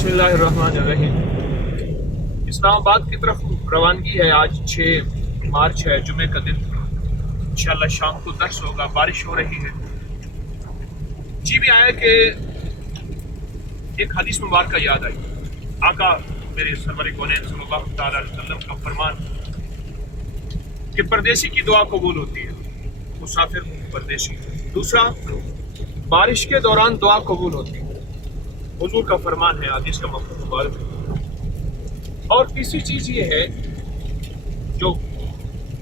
बिस्मिल्लाहिर्रहमानिर्रहीम। इस्लामाबाद की तरफ रवानगी है। आज 6 मार्च है, जुमे का दिन। इंशाल्लाह शाम को दर्स होगा। बारिश हो रही है। जी भी आया कि एक हदीस मुबारक याद आई। आका मेरे सरवर कौनैन सल्लल्लाहु तआला अलैहि वसल्लम का फरमान कि परदेसी की दुआ कबूल होती है, मुसाफिर परदेसी। दूसरा, बारिश के दौरान दुआ कबूल होती है, हुजूर का फरमान है, हदीस का मफ़हूम मुबारक है। और तीसरी चीज़ ये है जो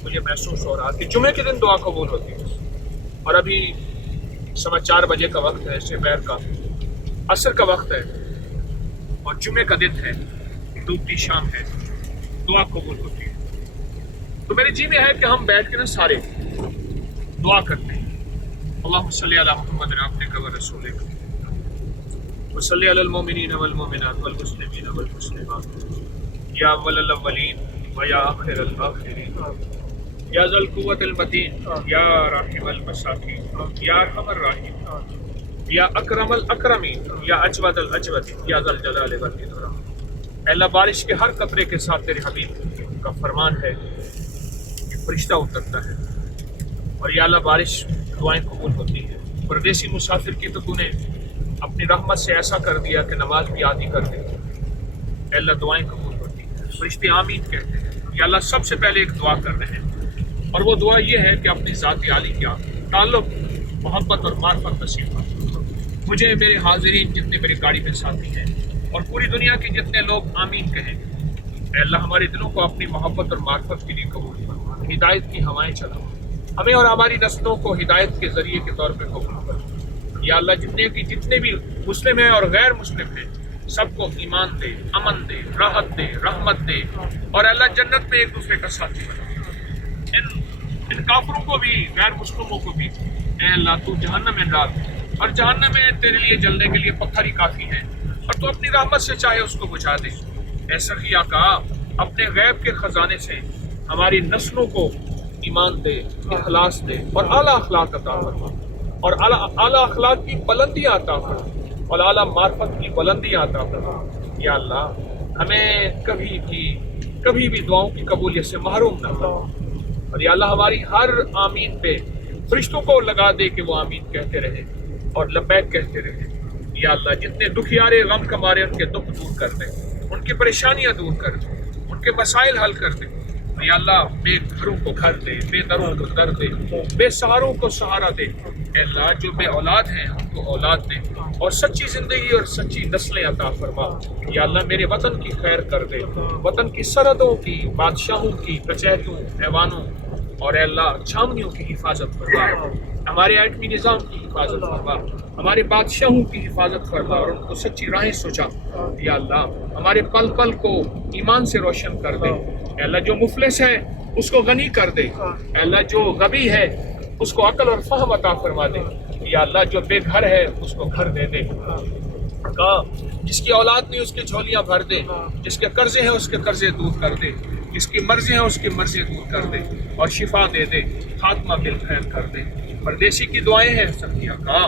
मुझे महसूस हो रहा कि जुमे के दिन दुआ कबूल होती है। और अभी 4:15 बजे का वक्त है, दोपहर का, असर का वक्त है और जुमे का दिन है, डूबती शाम है, दुआ कबूल होती है। तो मेरे जी में है कि हम बैठ के ना सारे दुआ करते हैं। अल्लाहुम्मा सल्ली अला मुहम्मद अब्दिक व रसूलिक व सल्ली अलल मोमिनीन वल मोमिनात वल मुस्लिमीन वल मुस्लिमात या अव्वलल अव्वलीन व या आखिरल आखिरीन या ज़ल कुव्वतिल मतीन या राहिमल मसाकीन या अरहमर राहिमीन या अकरमल अकरमीन या अजवदल अजवदीन या ज़ल जलाल वल इकराम। अल्लाह, बारिश के हर कतरे के साथ तेरे हबीब का फरमान है कि फरिश्ता उतरता है और या अल्लाह बारिश दुआएं कबूल होती है। परदेसी मुसाफिर की तो तूने अपनी रहमत से ऐसा कर दिया कि नमाज भी आदी कर दी। अल्लाह, दुआएं कबूल होती है, फरिश्ते आमीन कहते हैं। या अल्लाह, सबसे पहले एक दुआ कर रहे हैं और वो दुआ ये है कि अपनी ज़ात आली का ताल्लुक, मोहब्बत और मार्फत नसीब कर मुझे, मेरे हाजिरीन, जितने मेरी गाड़ी में साथी हैं और पूरी दुनिया के जितने लोग आमीन कहें। अल्लाह, हमारे दिलों को अपनी मोहब्बत और मार्फत के लिए कबूल फरमा, हिदायत की हवाएं चलाओ, हमें और हमारी नस्लों को हिदायत के ज़रिए के तौर पर कबूल करो। या अल्लाह, जितने भी मुस्लिम हैं और गैर मुस्लिम हैं, सबको ईमान दे, अमन दे, राहत दे, रहमत दे और अल्लाह जन्नत में एक दूसरे का साथी बना। इन काफिरों को भी, गैर मुस्लिमों को भी ए अल्लाह तू जहन्नम में डाल, और जहन्नम में तेरे लिए जलने के लिए पत्थर ही काफ़ी है और तू अपनी रहमत से चाहे उसको बुझा दे। ऐसा ही आका, अपने गैब के ख़जाने से हमारी नस्लों को ईमान दे, इखलास दे और आला अखलाक अता फरमा, और आला अखलाक की बुलंदियाँ अता फरमा और आला मार्फत की बुलंदियाँ अता फरमा। या अल्लाह, हमें कभी भी दुआओं की कबूलियत से महरूम न कर। और या अल्लाह, हमारी हर आमीन पे फरिश्तों को लगा दे कि वो आमीन कहते रहे और लब्बैक कहते रहे। या अल्लाह, जितने दुखियारे गम कमारे उनके दुख दूर कर दे, उनकी परेशानियाँ दूर कर दे, उनके मसाइल हल कर दे। या अल्लाह, बेघरों को घर दे, बेदरों को दर दे, बेसहारों को सहारा दे। अल्लाह, जो बे औलाद हैं उनको औलाद दे और सच्ची ज़िंदगी और सच्ची नस्लें अता फरमा। या अल्लाह, मेरे वतन की खैर कर दे, वतन की सरहदों की, बादशाहों की, कचहरियों, ऐवानों और अल्लाह छावनियों की हिफाजत फरमा। हमारे एटमी निज़ाम की हिफाजत फरमा, हमारे बादशाहों की हिफाजत फरमा और उनको सच्ची राहें सोचा। या अल्लाह, हमारे पल पल को ईमान से रोशन कर दे। अल्लाह, जो मुफलिस है उसको गनी कर दे। अल्लाह, जो गबी है उसको अकल और फहम अता फरमा दे। या अल्लाह, जो बेघर है उसको घर दे दे। जिसकी औलाद नहीं उसकी झोलियाँ भर दे, जिसके कर्जे हैं उसके कर्जे दूर कर दे, जिसकी मर्जी है उसकी मर्जी दूर कर दे और शिफा दे दे, खात्मा बिल खैर कर दे। परदेसी की दुआएं हैं सखिया का,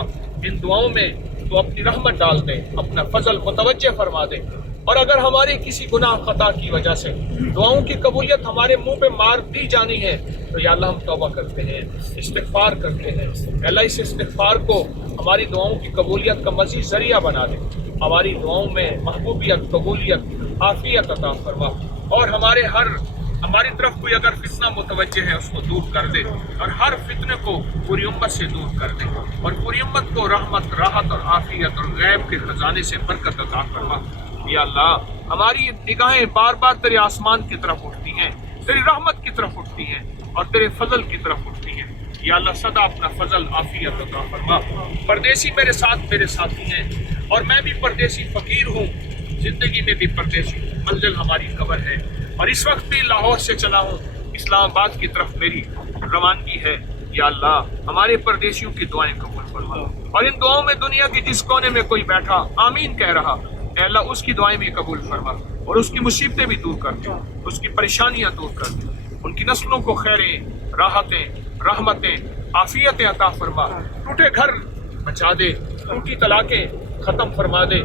इन दुआओं में तो अपनी रहमत डाल दे, अपना फजल मुतवज्जे फरमा दे। और अगर हमारी किसी गुनाह खता की वजह से दुआओं की कबूलियत हमारे मुंह पे मार दी जानी है तो या अल्लाह, हम तौबा करते हैं, इस्तिग़फ़ार करते हैं। अल्लाह, इस इस्तिग़फ़ार को हमारी दुआओं की कबूलियत का मज़ीद ज़रिया बना दे। हमारी दुआओं में महबूबियत, कबूलियत, आफियत अता फरमा और हमारी तरफ कोई अगर फितना मुतवज्जे है उसको दूर कर दे और हर फितने को पूरी उम्मत से दूर कर दे और पूरी उम्मत को रहमत, राहत और आफियत और गैब के खजाने से बरकत अता फरमा। या अल्लाह, हमारी निगाहें बार बार तेरे आसमान की तरफ उठती हैं, तेरी रहमत की तरफ उठती हैं और तेरे फजल की तरफ उठती हैं। या अल्लाह, सदा अपना फजल आफियत अता फरमा। परदेसी मेरे साथ मेरे साथी हैं और मैं भी परदेसी फ़कीर हूँ, ज़िंदगी में भी परदेसी, मंजिल हमारी कब्र है। और इस वक्त भी लाहौर से चला हूँ, इस्लामाबाद की तरफ मेरी रवानगी है। या अल्लाह, हमारे परदेशियों की दुआएं कबूल फरमा और इन दुआओं में दुनिया के जिस कोने में कोई बैठा आमीन कह रहा, अल्लाह उसकी दुआएं भी कबूल फरमा और उसकी मुसीबतें भी दूर कर दे, उसकी परेशानियां दूर कर दे, उनकी नस्लों को खैरें, राहतें, रहमतें, आफियतें अता फरमा। टूटे घर बचा दे, टूटी तलाकें ختم فرما دے،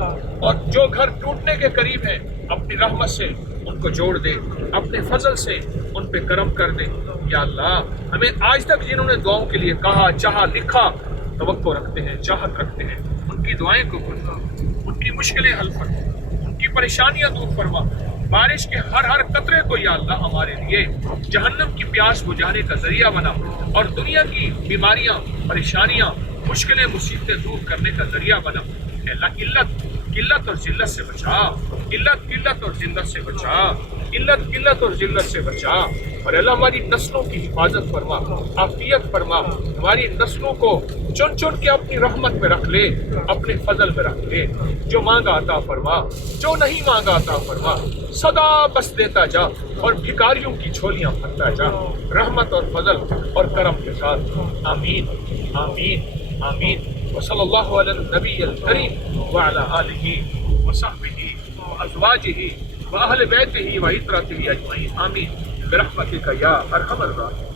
اور جو گھر ٹوٹنے کے قریب ہیں اپنی رحمت سے ان کو جوڑ دے، اپنے فضل سے ان پہ کرم کر دے۔ یا اللہ ہمیں آج تک جنہوں نے دعاؤں کے لیے کہا، چاہا، لکھا، توقع رکھتے ہیں، چاہت رکھتے ہیں، ان کی دعائیں قبول فرما، ان کی مشکلیں حل فرما، ان کی پریشانیاں دور فرما۔ بارش کے ہر قطرے کو یا اللہ ہمارے لیے جہنم کی پیاس بجھانے کا ذریعہ بنا، اور دنیا کی بیماریاں، پریشانیاں، مشکلیں، مصیبتیں دور کرنے کا ذریعہ بنا۔ اے اللہ قلت اور ذلت سے بچا، قلت اور ذلت سے بچا، قلت اور ذلت سے بچا، اور اللہ ہماری نسلوں کی حفاظت فرما، عافیت فرما، ہماری نسلوں کو چن چن کے اپنی رحمت میں رکھ لے، اپنے فضل میں رکھ لے۔ جو مانگا عطا فرما، جو نہیں مانگا عطا فرما، سدا بس دیتا جا اور بھکاریوں کی جھولیاں بھرتا جا، رحمت اور فضل اور کرم کے ساتھ۔ آمین آمین آمین۔ وصلی اللہ علی النبی الکریم وعلی آلہ وصحبہ وازواجہ واہل بیتہ وعترتہ اجمعین، آمین برحمتک یا ارحم الراحمین۔